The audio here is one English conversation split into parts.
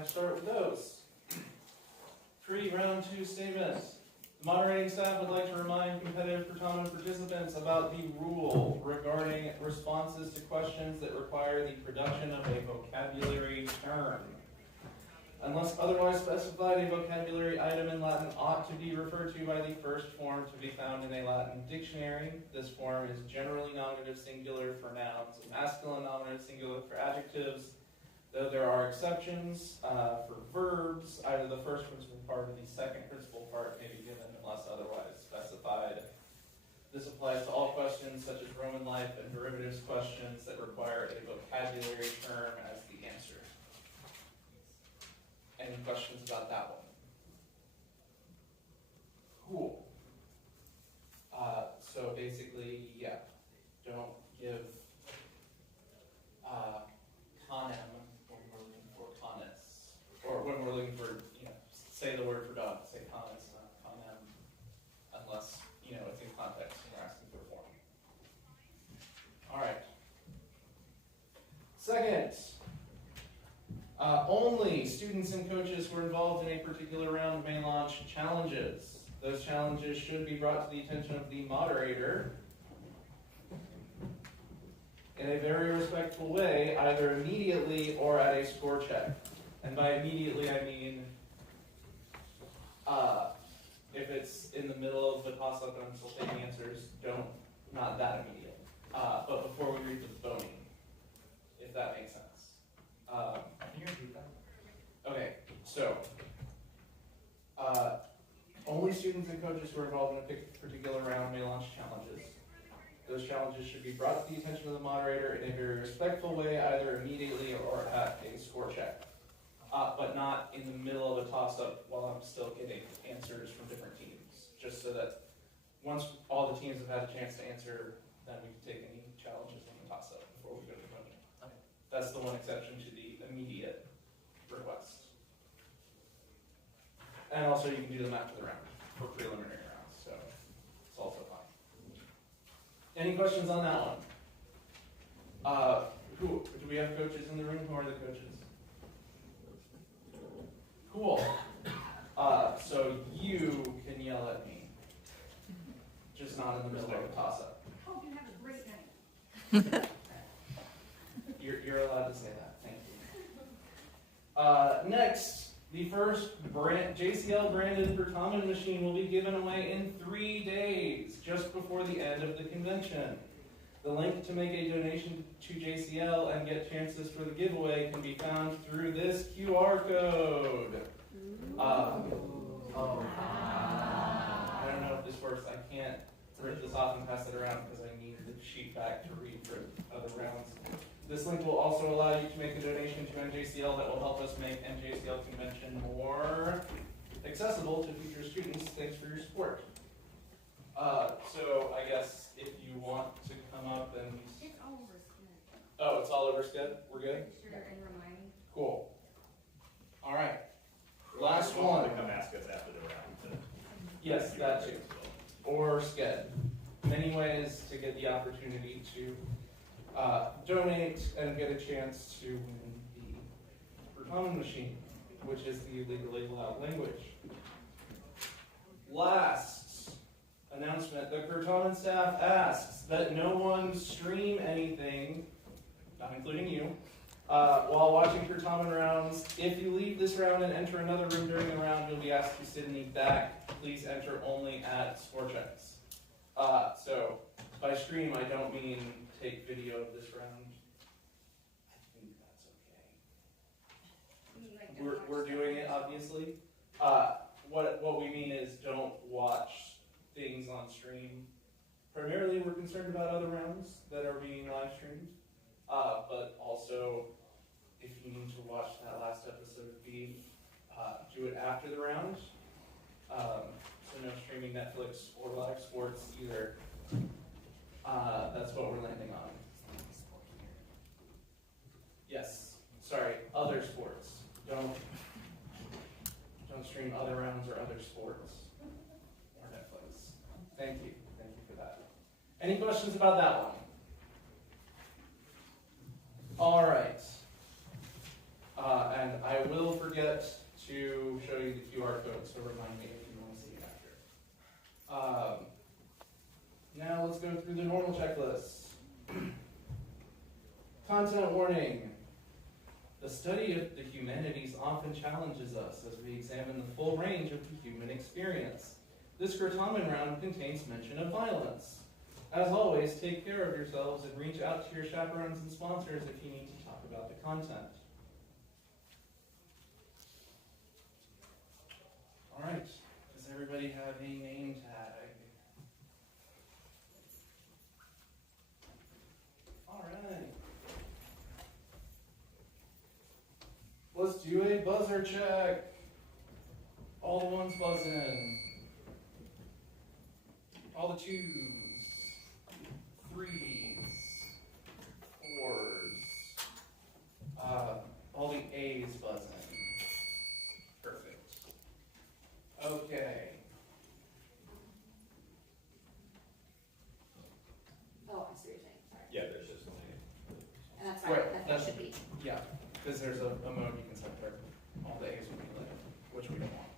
I start with those? Pre-round 2 statements. The moderating staff would like to remind competitive Certamen participants about the rule regarding responses to questions that require the production of a vocabulary term. Unless otherwise specified, a vocabulary item in Latin ought to be referred to by the first form to be found in a Latin dictionary. This form is generally nominative singular for nouns, masculine nominative singular for adjectives, though there are exceptions for verbs. Either the first principal part or the second principal part may be given unless otherwise specified. This applies to all questions such as Roman life and derivatives questions that require a vocabulary term as the answer. Any questions about that one? Cool. So basically, yeah, don't give conem when we're looking for cones, or when we're looking for, say the word for dog, say cones, not conem, unless, it's in context and we're asking for form. All right. Second, only students and coaches who are involved in a particular round may launch challenges. Those challenges should be brought to the attention of the moderator in a very respectful way, either immediately or at a score check. And by immediately, I mean if it's in the middle of the toss-up and I'm still taking answers, not that immediate. But before we read the voting, if that makes sense. Can you repeat that? Okay, so only students and coaches who are involved in a particular round may launch challenges. Those challenges should be brought to the attention of the moderator in a very respectful way, either immediately or at a score check. But not in the middle of a toss-up while I'm still getting answers from different teams. Just so that once all the teams have had a chance to answer, then we can take any challenges in the toss-up before we go to the voting. Okay. That's the one exception to the immediate request. And also you can do them after the round for preliminary rounds, so it's also fine. Any questions on that one? Do we have coaches in the room? Who are the coaches? Cool. So you can yell at me, just not in the middle of a toss-up. Hope you have a great night. You're allowed to say that. Thank you. Next, the first JCL branded Certamen machine will be given away in 3 days, just before the end of the convention. The link to make a donation to JCL and get chances for the giveaway can be found through this QR code. I don't know if this works. I can't rip this off and pass it around because I need the sheet back to read for other rounds. This link will also allow you to make a donation to NJCL that will help us make NJCL convention more accessible to future students. Thanks for your support. So I guess if you want to come up and... It's all over Scud. Oh, it's all over Scud? We're good? Sure, and remind me. Cool. All right. Last one. Come ask us after the round. Yes, that too. Or Scud. Many ways to get the opportunity to donate and get a chance to win the Certamen machine, which is the legally allowed language. Last announcement, the Certamen staff asks that no one stream anything, not including you, while watching Certamen rounds. If you leave this round and enter another room during the round, you'll be asked to sit in the back. Please enter only at score checks. So by stream, I don't mean take video of this round. I think that's okay. We're doing it, obviously. What we mean is don't watch things on stream. Primarily, we're concerned about other rounds that are being live streamed. But also, if you need to watch that last episode of Beef, do it after the round. So no streaming Netflix or live sports either. That's what we're landing on. Yes, sorry, other sports. Don't stream other rounds or other sports or Netflix. Thank you for that. Any questions about that one? All right. And I will forget to show you the QR code, so remind me if you want to see it after. Now let's go through the normal checklist. Content warning. The study of the humanities often challenges us as we examine the full range of the human experience. This Certamen round contains mention of violence. As always, take care of yourselves and reach out to your chaperones and sponsors if you need to talk about the content. All right, does everybody have a name tag? All right. Let's do a buzzer check. All the ones buzzing. All the 2s, 3s, 4s, all the A's buzzing. Perfect. Okay. Oh, I see what you're saying, sorry. Yeah, there's just only. And that's fine, Right, that's what it should be. Yeah, because there's a mode you can set where all the A's will be lit, which we don't want.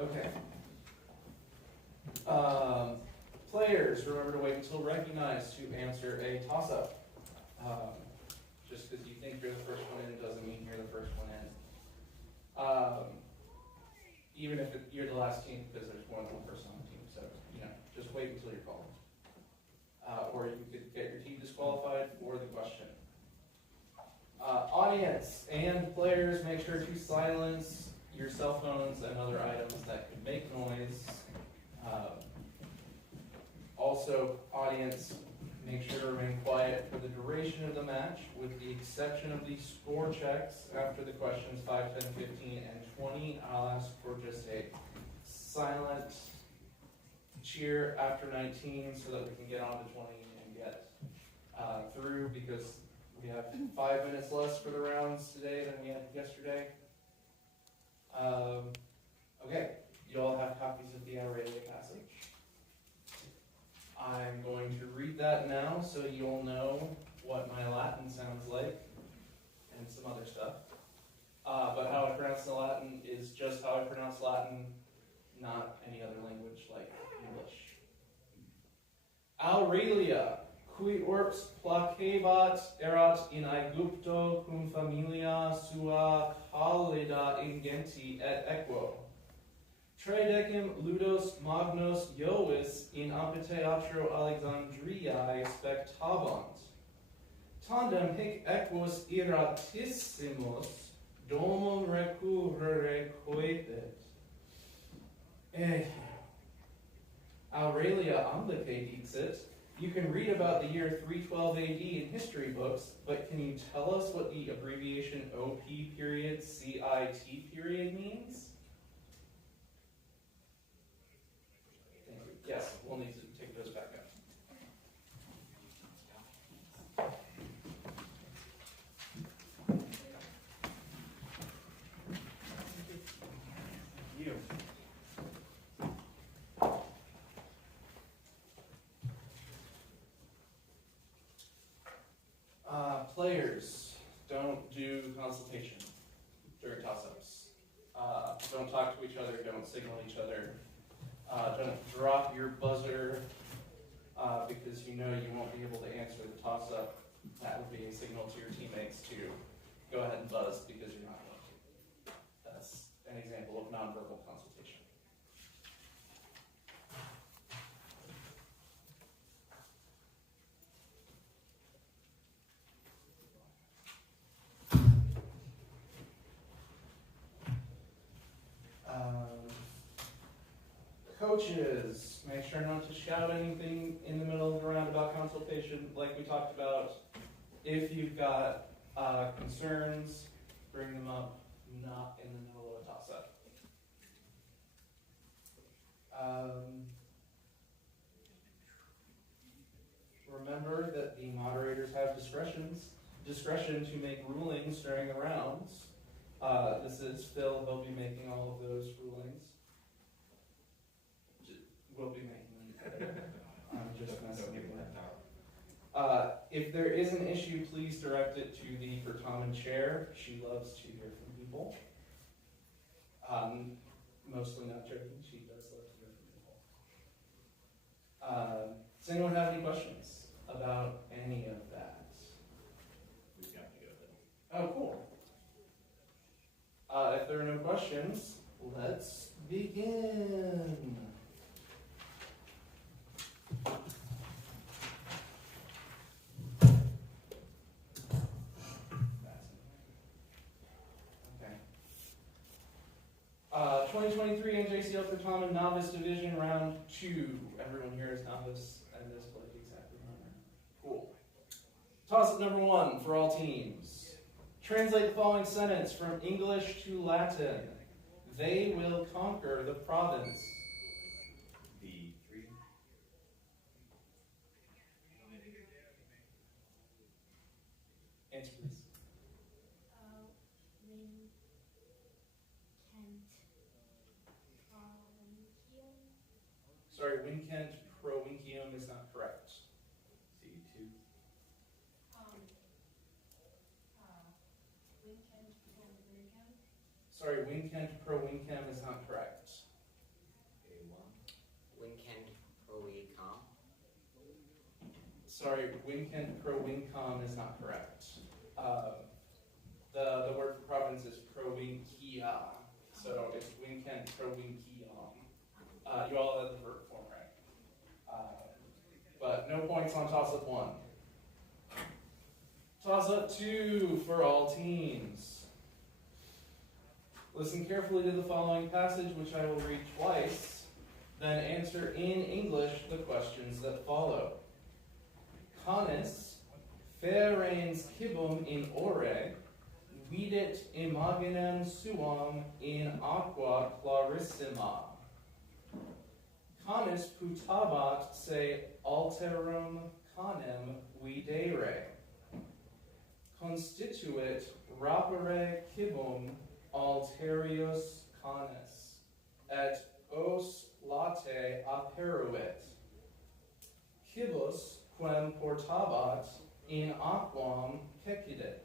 Okay. Players, remember to wait until recognized to answer a toss-up. Just because you think you're the first one in doesn't mean you're the first one in. Even if you're the last team, because there's more than one person on the team, so just wait until you're called. Or you could get your team disqualified for the question. Audience and players, make sure to silence your cell phones and other items that could make noise. Also, audience, make sure to remain quiet for the duration of the match, with the exception of the score checks after the questions 5, 10, 15, and 20. I'll ask for just a silent cheer after 19 so that we can get on to 20 and get through, because we have 5 minutes less for the rounds today than we had yesterday. Okay, you all have copies of the Aurelia passage. I'm going to read that now so you'll know what my Latin sounds like and some other stuff. But how I pronounce the Latin is just how I pronounce Latin, not any other language like English. Aurelia, qui urbs placebat erat in Aegypto cum familia sua callida ingenti et equo. Tridecim ludos magnos Iovis in amphitheatro Alexandriae spectabant. Tandem hic equus iratissimus domum recurrere coepit. Aurelia ambique dixit. You can read about the year 312 AD in history books, but can you tell us what the abbreviation OP period CIT period means? Yes, we'll need to take those back up. You. Players, don't do consultation during toss-ups. Don't talk to each other, don't signal each other. Don't drop your buzzer because you know you won't be able to answer the toss-up. That would be a signal to your teammates to go ahead and buzz because you're not going to. That's an example of nonverbal consultation. Coaches, make sure not to shout anything in the middle of the roundabout consultation like we talked about. If you've got concerns, bring them up, not in the middle of a toss-up. Remember that the moderators have discretion to make rulings during the rounds. This is Phil, he'll be making all of those rulings. We'll be making them. I'm just messing with that. If there is an issue, please direct it to the Certamen chair. She loves to hear from people. Mostly not joking, she does love to hear from people. Does anyone have any questions about any of that? We've got to go then. Oh, cool. If there are no questions, let's begin. Okay. 2023 NJCL Certamen Novice Division Round 2. Everyone here is novice, and this played exactly right. Cool. Toss-up number 1 for all teams. Translate the following sentence from English to Latin. They will conquer the province. The three. Answer, please. Sorry, Winkent Provincium is not correct. C2. Sorry, Winkent Provincium is not correct. A1. Winkend Proecom. Sorry, Winkent Provincom is not correct. The word for province is Provincia, so it's Winkent Provincium. You all had the verb form right. But no points on toss-up 1. Toss-up 2 for all teams. Listen carefully to the following passage, which I will read twice, then answer in English the questions that follow. Canis, ferens cibum in ore, vidit imaginem suam in aqua clarissima. Canis putabat se alterum canem videre. Constituit rapere cibum alterius canis, et os late aperuit. Cibus quem portabat in aquam cecidit.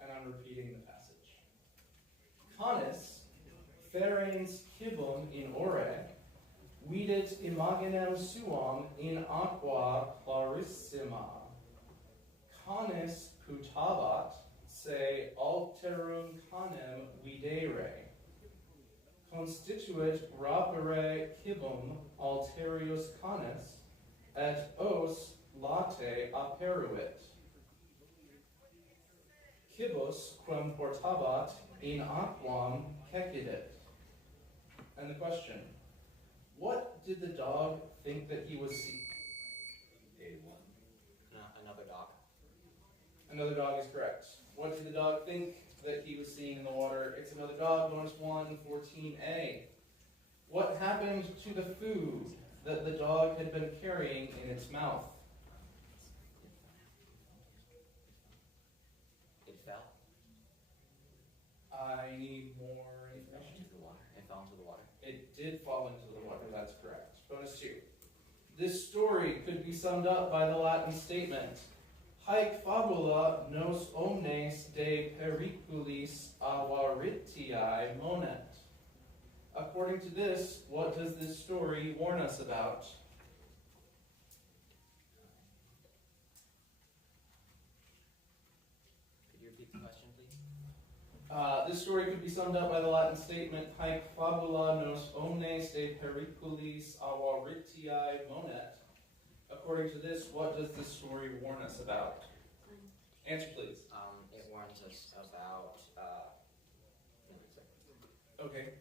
And I'm repeating the passage. Canis, ferens cibum in ore, vidit imaginem suam in aqua clarissima. Canis putabat se alterum canem videre. Constituit rapere cibum alterius canis, et os late aperuit. Cibus quem portabat in aquam cecidit. And the question, what did the dog think that he was seeing? A1. Another dog. Another dog is correct. What did the dog think that he was seeing in the water? It's another dog, bonus 1, 14A. What happened to the food that the dog had been carrying in its mouth? It fell. I need more information. Into the water. It fell into the water. It did fall into the water, that's correct. Bonus 2. This story could be summed up by the Latin statement, Haec fabula nos omnes de periculis avaritiae monet. According to this, what does this story warn us about? Could you repeat the question, please? This story could be summed up by the Latin statement, Haec fabula nos omnes de periculis avaritiae monet. According to this, what does this story warn us about? Answer, please. It warns us about, Okay.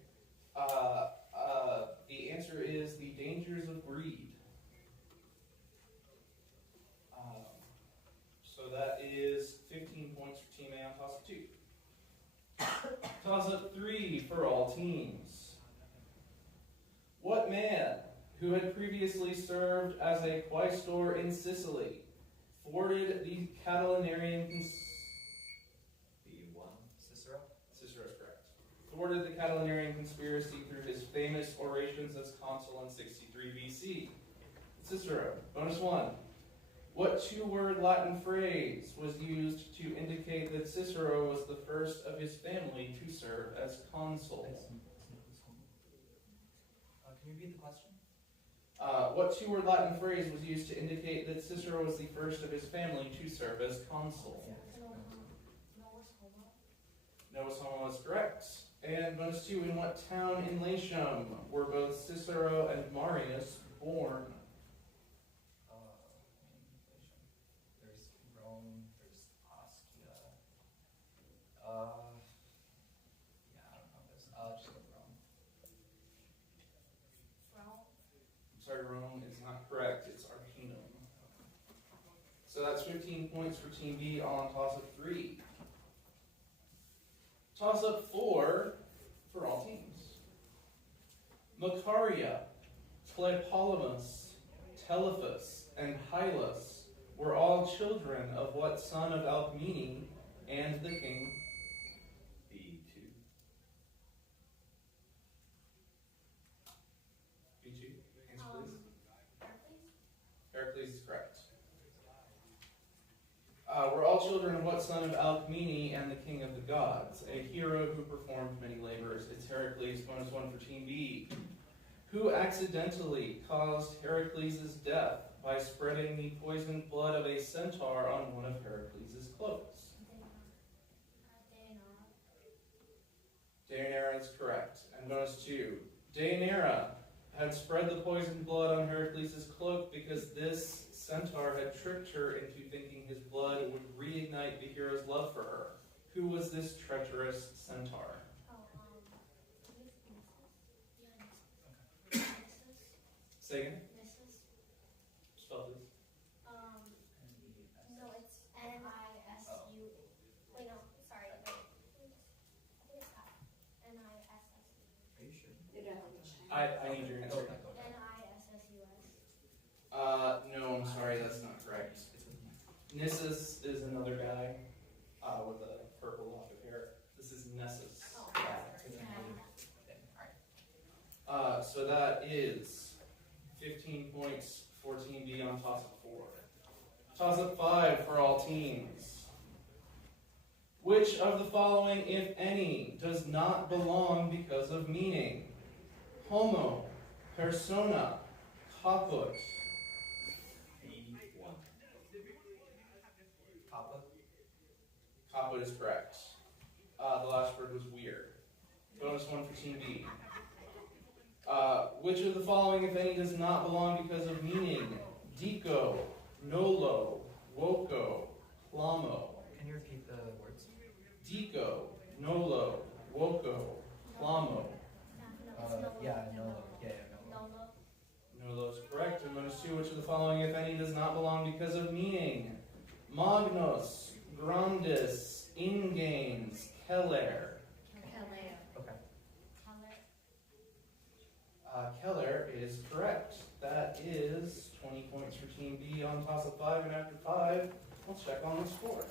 The answer is the dangers of greed. So that is 15 points for Team A on toss-up 2. Toss-up 3 for all teams. What man, who had previously served as a quaestor in Sicily, thwarted the Catilinarian B1. Cicero? Cicero's correct. Thwarted the Catilinarian conspiracy through his famous orations as consul in 63 BC. Cicero, bonus 1. What two-word Latin phrase was used to indicate that Cicero was the first of his family to serve as consul? Can you repeat the question? What two-word Latin phrase was used to indicate that Cicero was the first of his family to serve as consul? Novus Homo is correct. And bonus 2, in what town in Latium were both Cicero and Marius born? There's Rome, there's Ostia. Yeah, I don't know this. Just go Rome. I'm sorry, Rome is not correct. It's Arcanum. So that's 15 points for Team B on toss-up 3. Toss-up 4 for all teams. Macaria, Tlepolemus, Telephus, and Hylas were all children of what son of Alcmene and the king? B2. B2, answer please. Heracles is correct. Were all children of what son of Alcmene and the king of the gods? A hero who performed many labors. It's Heracles, bonus 1 for Team B. Who accidentally caused Heracles' death by spreading the poisoned blood of a centaur on one of Heracles' cloaks? Deianira is correct. And bonus 2. Deianira had spread the poisoned blood on Heracles' cloak because this centaur had tricked her into thinking his blood would reignite the hero's love for her. Who was this treacherous centaur? Say again? Spell please. No, it's N-I-S-U. Wait, no, sorry. I think it's that. N-I-S-S-U. Are you sure? You'd have to check. I need your answer. N-I-S-S-U-S. No, I'm sorry, that's not correct. Nissus is another guy with a purple lock of hair. This is Nessus. Oh, Yeah, sorry. it's a negative thing. Alright. So that is 15 points for Team B on toss-up 4. Toss-up 5 for all teams. Which of the following, if any, does not belong because of meaning? Homo, persona, caput. B1. Papa? Caput is correct. The last word was weird. Bonus 1 for Team B. Which of the following, if any, does not belong because of meaning? Dico, nolo, woco, plamo. Can you repeat the words? Dico, nolo, woco, plamo. Yeah, no. Yeah, no. Nolo is correct. And bonus 2, which of the following, if any, does not belong because of meaning? Magnos, grandis, inganes, keller. Okay. Keller is correct. That is 20 points for Team B on toss-up 5, and after 5, let's check on the score.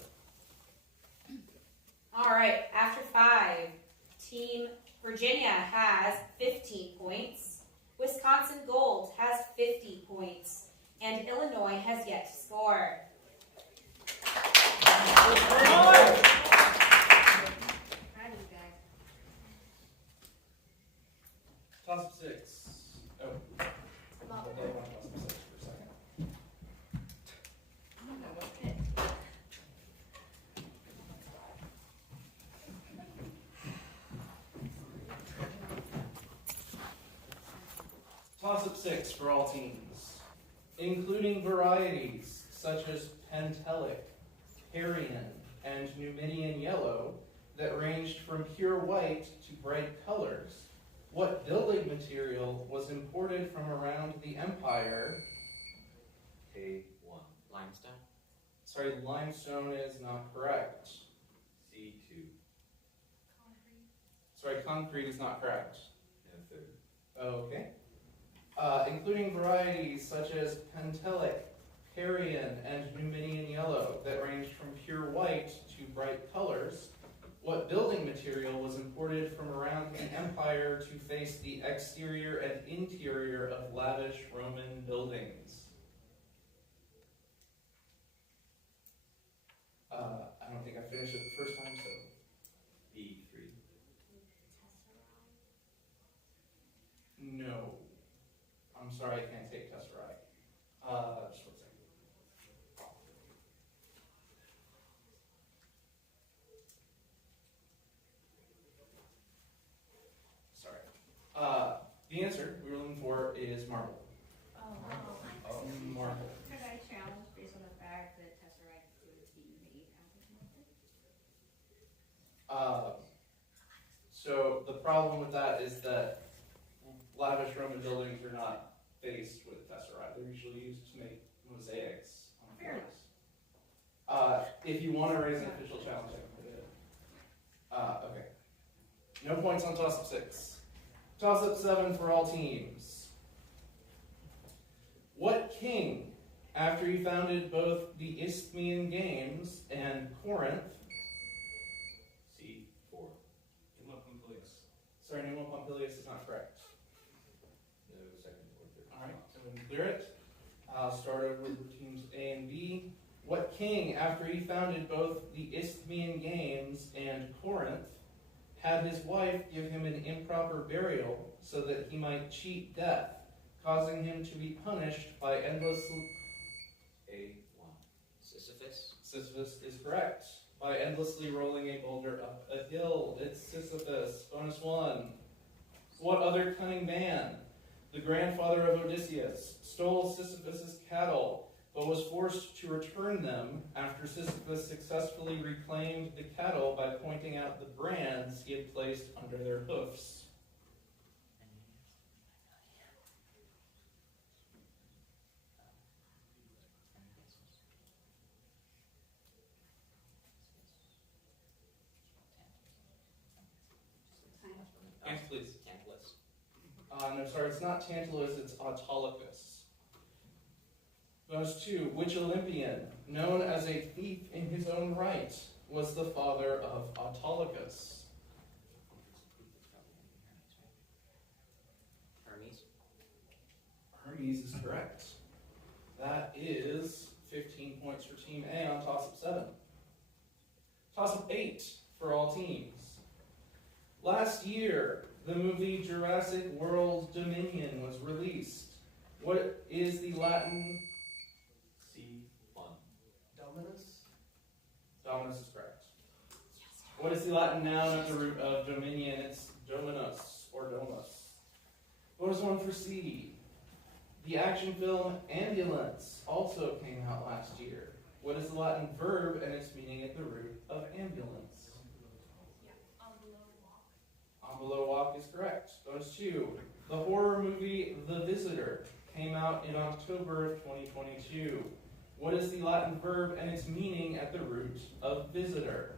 All right, after 5, Team Virginia has 15 points, Wisconsin Gold has 50 points, and Illinois has yet to score. Proud of you guys. Toss-up 6. Oh, hold on, toss-up 6 for a second. Toss-up 6 for all teams, including varieties such as Pentelic, Parian, and Numidian yellow that ranged from pure white to bright colors. What building material was imported from around the empire? A1. Limestone. Sorry, limestone is not correct. C2. Sorry, concrete is not correct. And a third. Okay. Including varieties such as Pentelic, Parian, and Numidian yellow that ranged from pure white to bright colors. What building material was imported from around the empire to face the exterior and interior of lavish Roman buildings? I don't think I finished it the first time, so. B3. No. I'm sorry, I can't take Tesseract. Just 1 second. Sorry. The answer we were looking for is marble. Marble. Could I challenge based on the fact that Tesseract would be made out of marble? So the problem with that is that lavish Roman buildings are not faced with tesseract. They're usually used to make mosaics on Fair floors. If you want to raise an official challenge, I can put it in. Okay. No points on toss-up 6. Toss-up 7 for all teams. What king, after he founded both the Isthmian Games and Corinth, C4. Numa Pompilius. sorry, Numa Pompilius is not correct. No, second or third. All right, so we can clear it. I'll start over with teams A and B. What king, after he founded both the Isthmian Games and Corinth, had his wife give him an improper burial so that he might cheat death, causing him to be punished by endlessly... A1. Sisyphus. Sisyphus is correct. By endlessly rolling a boulder up a hill. It's Sisyphus. Bonus 1. What other cunning man, the grandfather of Odysseus, stole Sisyphus's cattle, but was forced to return them after Sisyphus successfully reclaimed the cattle by pointing out the brands he had placed under their hoofs? Yes, please. Tantalus. No, sorry, it's not Tantalus, it's Autolycus. Bonus 2. Which Olympian, known as a thief in his own right, was the father of Autolycus? Hermes. Hermes is correct. That is 15 points for Team A on toss-up 7. Toss-up 8 for all teams. Last year, the movie Jurassic World Dominion was released. What is the Latin? C1. Dominus? Dominus is correct. What is the Latin noun at the root of dominion? It's dominus or domus. Bonus 1 for C. The action film Ambulance also came out last year. What is the Latin verb and its meaning at the root of ambulance? Below walk is correct. Bonus 2. The horror movie The Visitor came out in October of 2022. What is the Latin verb and its meaning at the root of visitor?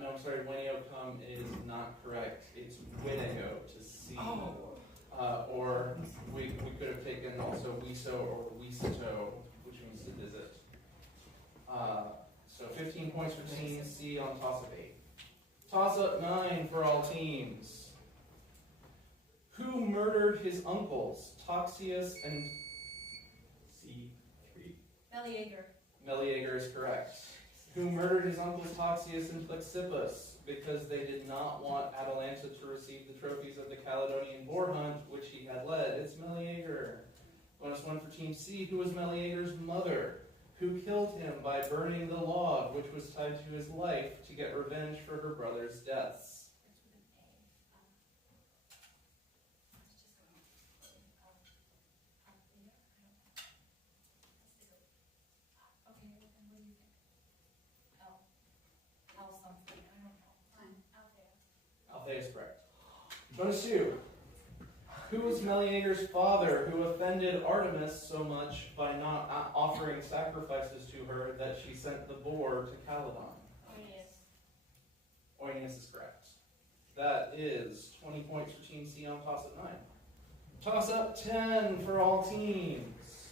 No, I'm sorry, Wenio cum is not correct. It's Winnego to see. Or we could have taken also Wiso or Wisito, which means to visit. So 15 points for Team C on toss-up 8. Toss-up 9 for all teams. Who murdered his uncles, Toxius and... C3. Meleager. Meleager is correct. Who murdered his uncles Toxius and Plexippus because they did not want Atalanta to receive the trophies of the Caledonian boar hunt, which he had led. It's Meleager. Bonus 1 for Team C. Who was Meleager's mother? Who killed him by burning the log, which was tied to his life to get revenge for her brother's deaths? Althea is correct. Bonus 2. Who was Meleager's father who offended Artemis so much by not offering sacrifices to her that she sent the boar to Calydon? Oeneus is correct. That is 20 points for Team C on toss-up 9. Toss-up 10 for all teams.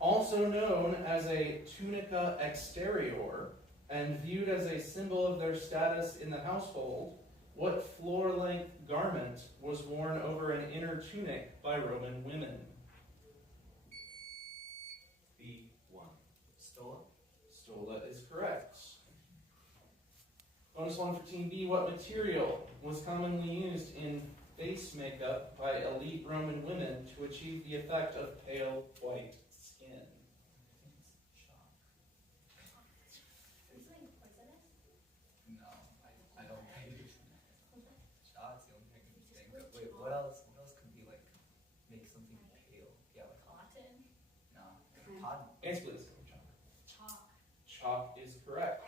Also known as a tunica exterior, and viewed as a symbol of their status in the household, what floor-length garment was worn over an inner tunic by Roman women? B1. Stola? Stola is correct. Bonus one for Team B. What material was commonly used in face makeup by elite Roman women to achieve the effect of pale white skin? Is it poisonous? No, I don't think. Chalk's the only thing I can think of. Wait, what else? What else could be like make something pale? Yeah, like Cotton. no. Cotton. Answer please. Chalk. Chalk is correct.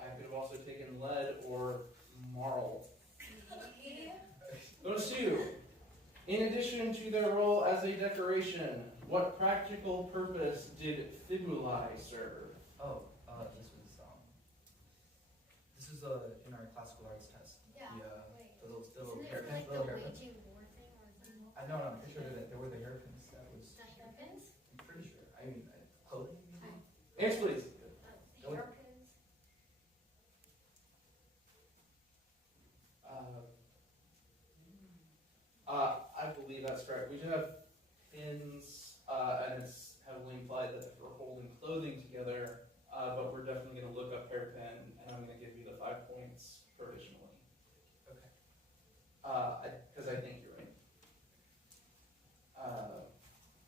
I could have also taken lead or marl. Those two. In addition to their role as a decoration, what practical purpose did fibulae serve? Oh, this was in our classical arts test. Yeah. Wait. The little Isn't it hairpin, like little the hairpin. waging war thing or something? No, I'm pretty sure that there were the hairpins. That was. The hairpins? I'm pretty sure. I mean, clothing. Answer please. The hairpins? I believe that's correct. We do have pins, and it's heavily implied that we're holding clothing together, but we're definitely going to look up hairpin, and I'm going to give you the 5 points provisionally. Okay. Because I think you're right.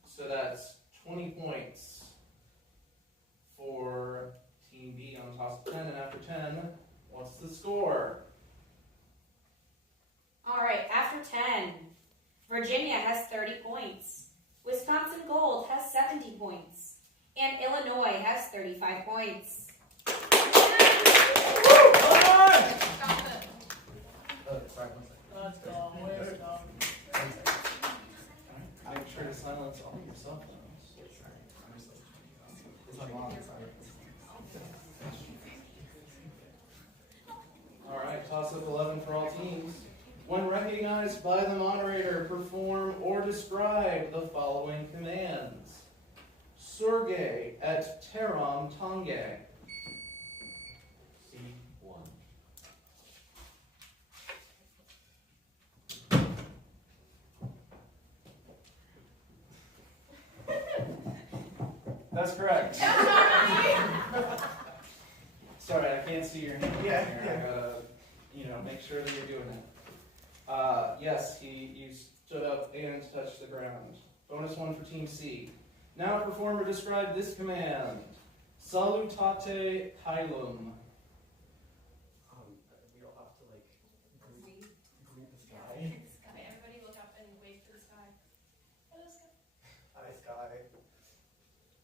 So that's 20 points for Team B on toss of 10, and after 10, what's the score? All right, after 10, Virginia has 30 points. Wisconsin Gold has 70 points. And Illinois has 35 points. Sorry, 1 second. Let's go, let's go. Make sure to silence all your cell phones. It's not long, sorry. All right, toss up 11 for all teams. When recognized by the moderator, perform or describe the following commands. Surge et terram tange. C1. That's correct. Sorry, I can't see your hand. Yeah, here. yeah. I gotta, make sure that you're doing it. Yes, you stood up and touched the ground. Bonus one for Team C. Now perform or describe this command. Salutate caelum. We all have to greet the sky. Okay, everybody look up and wave to the sky. Hello, sky. Hi, sky.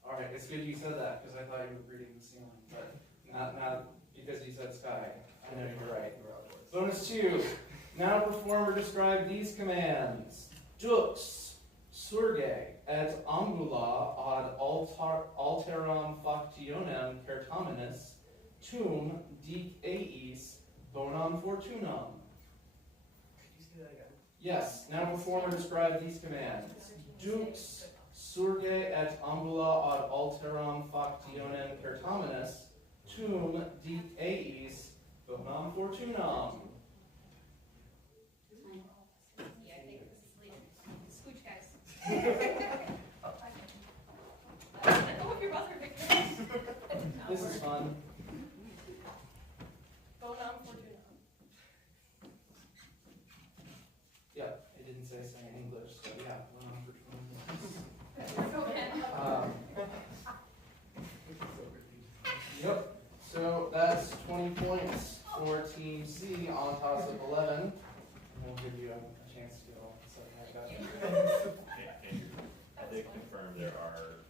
All right, it's good you said that because I thought you were reading the ceiling, but not because you said sky. I know you're right. Bonus two. Now perform or describe these commands. Dux surge et ambula ad alteram factionem certamenis tum dic eis bonam fortunam. Could you say that again? Yes, now perform or describe these commands. Dux surge et ambula ad alteram factionem certamenis tum dic eis bonam fortunam. Yeah, I think this is leading. Scooch, guys. I hope you're both ridiculous. This is fun. Bonum fortunam. Yeah, it didn't say in English, so yeah, bonam fortunam. Go ahead. Yep, so that's 20 points for Team C on toss of 11. And we'll give you a chance to go something like that. I did confirm there are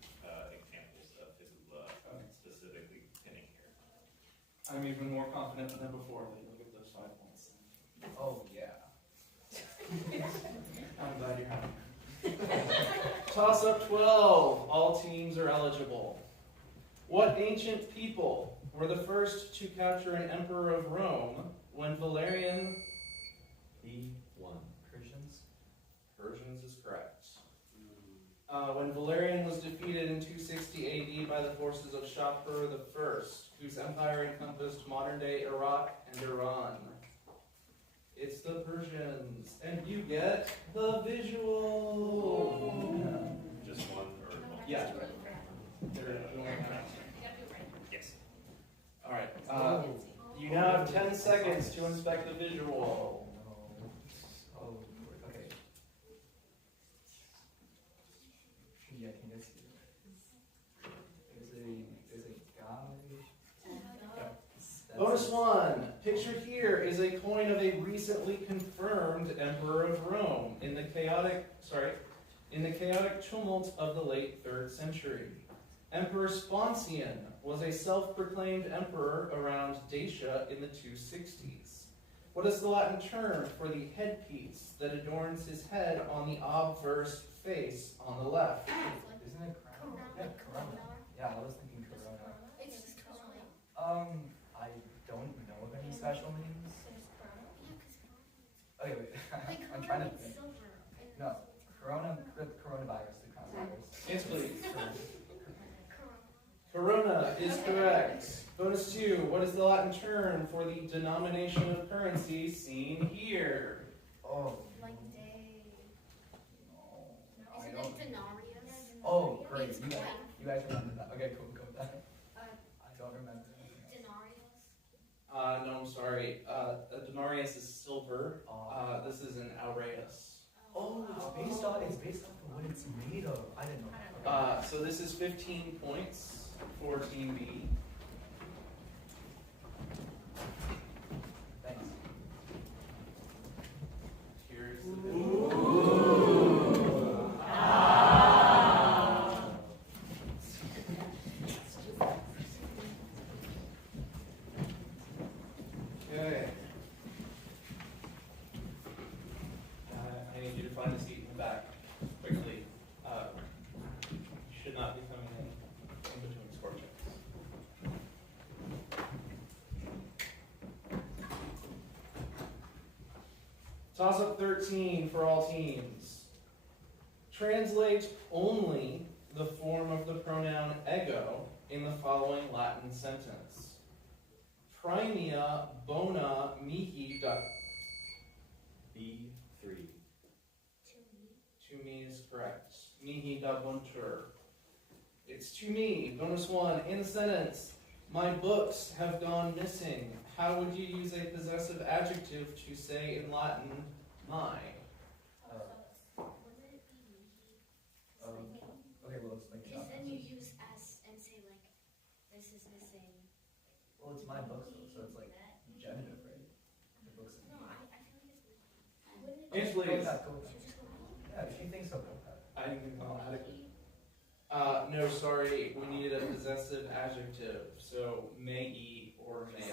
examples of fibula specifically pinning here. I'm even more confident than before that you'll get those 5 points. Oh, yeah. I'm glad you're happy. Toss up 12. All teams are eligible. What ancient people were the first to capture an emperor of Rome when Valerian... B1. Persians? Persians is correct. When Valerian was defeated in 260 AD by the the forces of Shapur I, whose empire encompassed modern-day Iraq and Iran. It's the Persians, and you get the visual. Just one or multiple? Yeah. Yes. All right. You now have 10 seconds to inspect the visual. Oh, okay. Yeah, can you guys see it? There's a guy. Bonus 1. Pictured here is a coin of a recently confirmed emperor of Rome in the chaotic tumult of the late 3rd century. Emperor Sponsian was a self-proclaimed emperor around Dacia in the 260s. What is the Latin term for the headpiece that adorns his head on the obverse face on the left? Isn't it crown? Yeah, corona. Yeah, I was thinking corona. It's just corona. I don't know of any special names. Okay, wait. I'm trying to think. No, coronavirus, the coronavirus. Yes, please. Corona is correct. Bonus 2. What is the Latin term for the denomination of currency seen here? Oh. Like day. I Isn't don't. it denarius? Oh, great. It's You guys remember that. Okay, cool. Go with that. I don't remember. Denarius? No, I'm sorry. A denarius is silver. This is an aureus. Oh, it's based off of what it's made of. I didn't know. So this is 15 points for Team B. Thanks. Here's the visual. Okay. I need you to find a seat in the back quickly. You should not be coming in between score checks. Toss up 13 for all teams. Translate only the form of the pronoun ego in the following Latin sentence. Primea bona mihi da. B3. To me is correct. Mihi da buntur. It's to me. Bonus 1. In the sentence, my books have gone missing. How would you use a possessive adjective to say in Latin, mine? Okay, well, let's make it up. Because then you use S and say like, this is missing. Well, it's my books, though, so it's like genitive, right? The books. No, I feel like it's. Yes, Go please. with that, go with that. Yeah, if you think so, go with that. I think it's not adequate. No, sorry. We needed a possessive adjective. So, may or may I.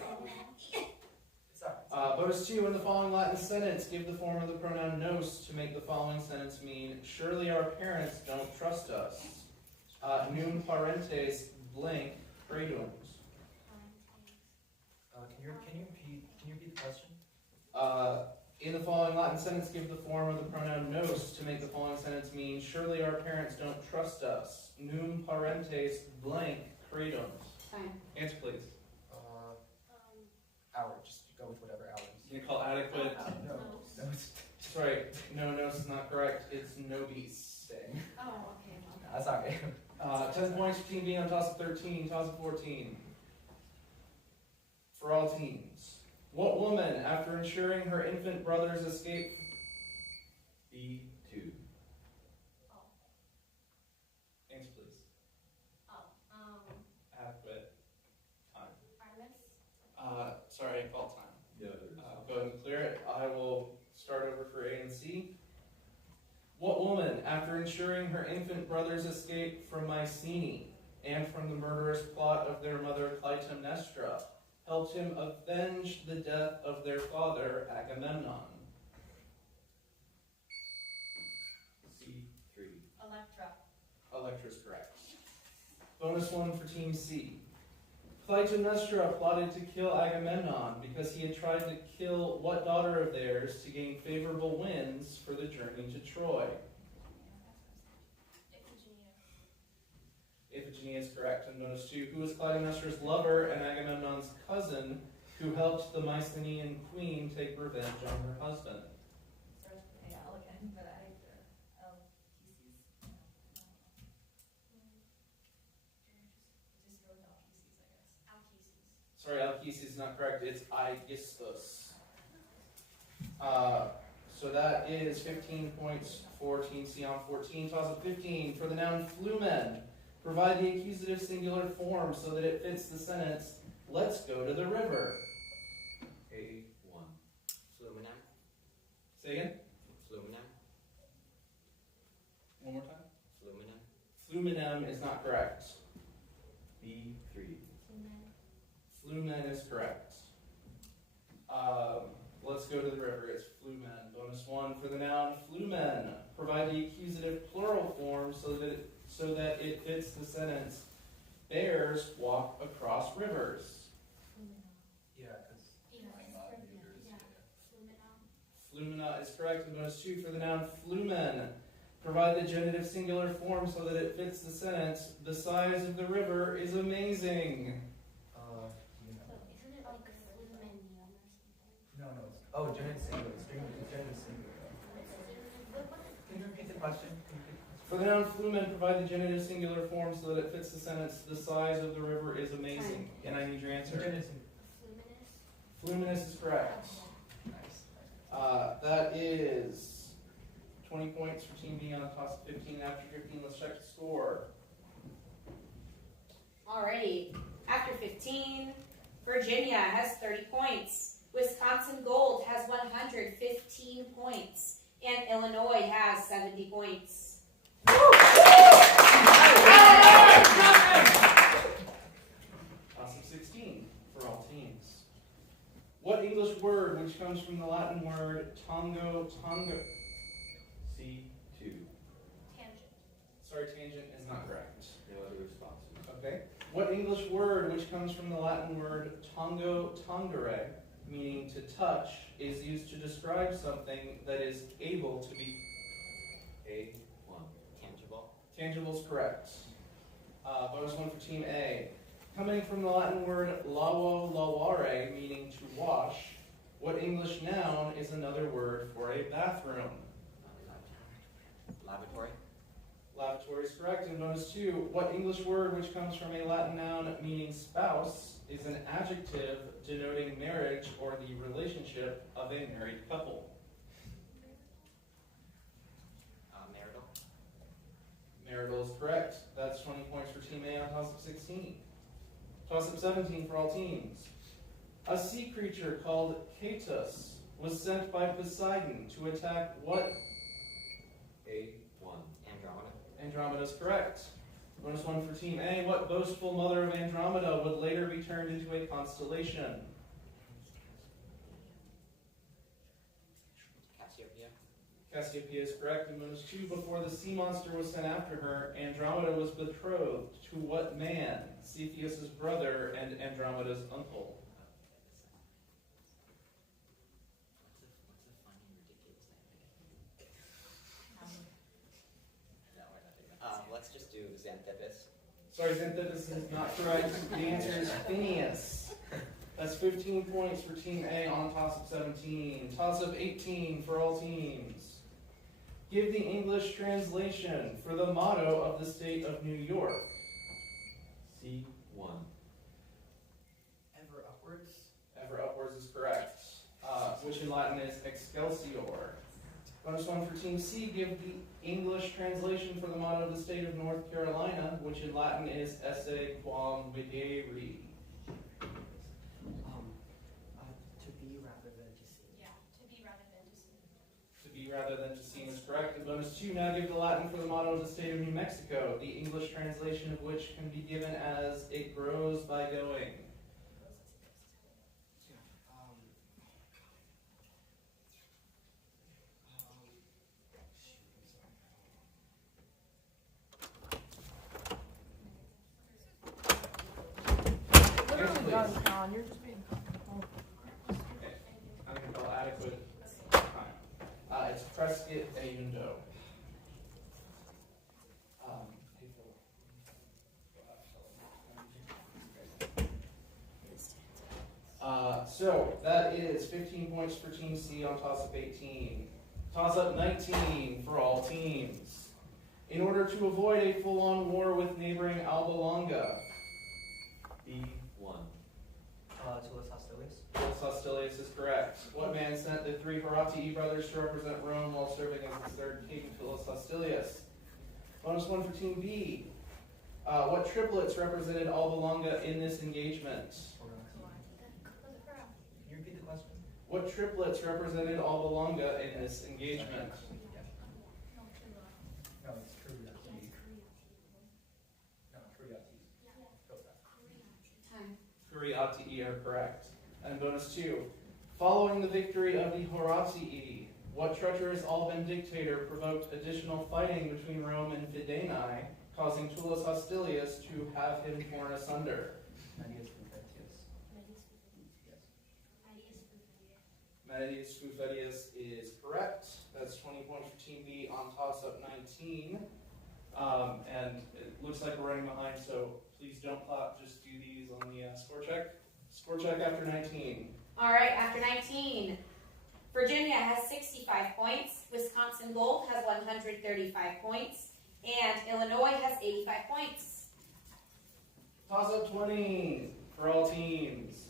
It's alright. Bonus 2. In the following Latin sentence, give the form of the pronoun nos to make the following sentence mean, surely our parents don't trust us. Num parentes blank credunt. Can you repeat the question? In the following Latin sentence, give the form of the pronoun nos to make the following sentence mean, surely our parents don't trust us. Num parentes blank credunt. Fine. Answer, please. Hour. Just go with whatever hour is. You can call adequate. No, it's That's right. No, nos is not correct. It's nobis. dang. Oh, okay. That's alright. 10 points for Team B on toss of 13, toss of 14. For all teams. What woman, after ensuring her infant brother's escape... B2. Answer, please. Adequate. Time. Artemis? Sorry, call time. Yeah. Go ahead and clear it. I will start over for A and C. What woman, after ensuring her infant brother's escape from Mycenae and from the murderous plot of their mother Clytemnestra, helped him avenge the death of their father Agamemnon? C3. Electra. Electra's correct. Bonus 1 for Team C. Clytemnestra plotted to kill Agamemnon because he had tried to kill what daughter of theirs to gain favorable winds for the journey to Troy? Iphigenia is correct. And bonus 2, who was Clytemnestra's lover and Agamemnon's cousin, who helped the Mycenaean queen take revenge on her husband? Starts with AL again, but I Pieces. Just go with Pieces, I guess. Alchesis. Sorry, Alchesis is not correct. It's Aegisthus. So that is 15 points for Team C on 14. Toss up 15 for the noun flumen. Provide the accusative singular form so that it fits the sentence, let's go to the river. A1. Fluminam. Say again? Fluminam. One more time. Fluminam. Fluminum is not correct. B3. Flumen is correct. Let's go to the river. It's flumen. Bonus 1 for the noun flumen. Provide the accusative plural form so that it fits the sentence. Bears walk across rivers. Yeah, because Flumina is correct. And bonus 2 for the noun flumen. Provide the genitive singular form so that it fits the sentence. The size of the river is amazing. Isn't it like flumen or something? No. Oh, genitive singular. Genitive singular. Can you repeat the question? For the noun flumen, provide the genitive singular form so that it fits the sentence. The size of the river is amazing. And I need your answer. Genitive singular. Fluminous is correct. Nice. That is 20 points for Team B on a toss of 15. After 15, let's check the score. Alrighty. After 15, Virginia has 30 points. Wisconsin Gold has 115 points. And Illinois has 70 points. Toss of 16 for all teams. What English word, which comes from the Latin word tongo? C2. Tangent. Sorry, tangent is not correct. No other responses. Okay. What English word, which comes from the Latin word tangere, meaning to touch, is used to describe something that is able to be... A1. Tangible. Tangible is correct. Bonus 1 for Team A. Coming from the Latin word lavo lavare, meaning to wash, what English noun is another word for a bathroom? Lavatory. Lavatory is correct. And bonus 2, what English word, which comes from a Latin noun meaning spouse, is an adjective denoting marriage or the relationship of a married couple? Marital. Marital is correct. That's 20 points for Team A on toss-up 16. Toss-up 17 for all teams. A sea creature called Catus was sent by Poseidon to attack what? A1. Andromeda. Andromeda is correct. Bonus 1 for Team A. What boastful mother of Andromeda would later be turned into a constellation? Cassiopeia. Cassiopeia is correct. And bonus 2, before the sea monster was sent after her, Andromeda was betrothed to what man? Cepheus' brother and Andromeda's uncle. What's a funny and ridiculous name? No, we're not doing that. Let's just do Xanthippus. Sorry, Xanthippus is not correct. The answer is Phineas. That's 15 points for Team A on toss-up 17. Toss-up 18 for all teams. Give the English translation for the motto of the state of New York. C1. Ever upwards. Ever upwards is correct, which in Latin is excelsior. Bonus 1 for Team C. Give the English translation for the motto of the state of North Carolina, which in Latin is esse quam videri. To be rather than to see. Yeah, to be rather than to see. To be rather than to seem is correct. And bonus 2, now give the Latin for the motto of the state of New Mexico, the English translation of which can be given as it grows by going. Literally done, Colin. You're just being. Okay, I'm going to call adequate time. It's Prescott Ayundo. 15 points for Team C on toss-up 18. Toss-up 19 for all teams. In order to avoid a full-on war with neighboring Alba Longa, B1. Tullus Hostilius. Tullus Hostilius is correct. What man sent the 3 Horatii brothers to represent Rome while serving as the third king, Tullus Hostilius? Bonus 1 for Team B. What triplets represented Alba Longa in this engagement? Can you repeat the question? What triplets represented Alba Longa in this engagement? No, it's Kuriati. No, Kuriati. Time. Kuriatii are correct. And bonus 2. Following the victory of the Horatii, what treacherous Alban dictator provoked additional fighting between Rome and Fidenae, causing Tullus Hostilius to have him torn asunder? Medius Rufetius. Medius Fufetius is correct. That's 20 points for Team B on toss-up 19. And it looks like we're running behind, so please don't clap. Just do these on the score check. Score check after 19. All right, after 19, Virginia has 65 points, Wisconsin Gold has 135 points, and Illinois has 85 points. Toss-up 20 for all teams.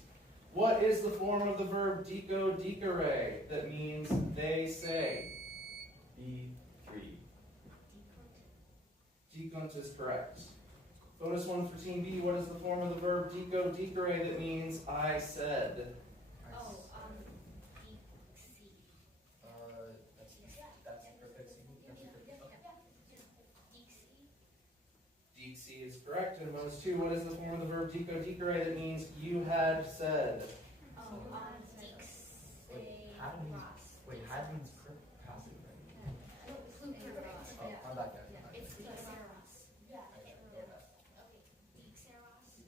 What is the form of the verb dico dicere that means they say? B3. Decunt is correct. Bonus 1 for Team B. What is the form of the verb dico dicere that means I said? That's perfect. Dixie is correct. And bonus 2. What is the form of the verb dico dicere that means you had said? Wait, had means passive, right? Oh, I'm back there.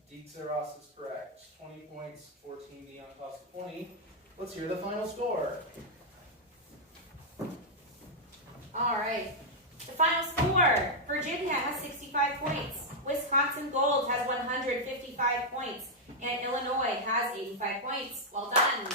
Dixeros is correct. 20 points for Team B on toss of 20. Let's hear the final score. All right, the final score, Virginia has 65 points, Wisconsin Gold has 155 points, and Illinois has 85 points. Well done.